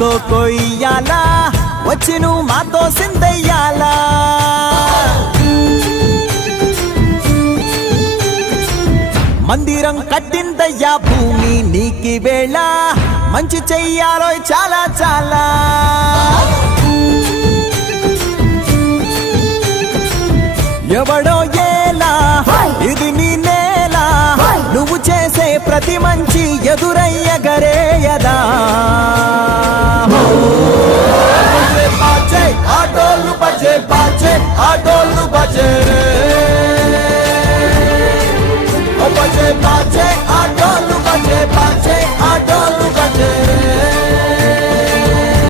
మాతో కొయ్యాలా వచ్చి నువ్వు మాతో సిందయ్యాలా మందిరం కట్టిందయ్యా భూమి నీకి వేళ మంచి చెయ్యాలో చాలా చాలా ఎవడో ఏలా ఇది నీ నేల నువ్వు చేసే ప్రతి మంచి ఎదురయ్యగరే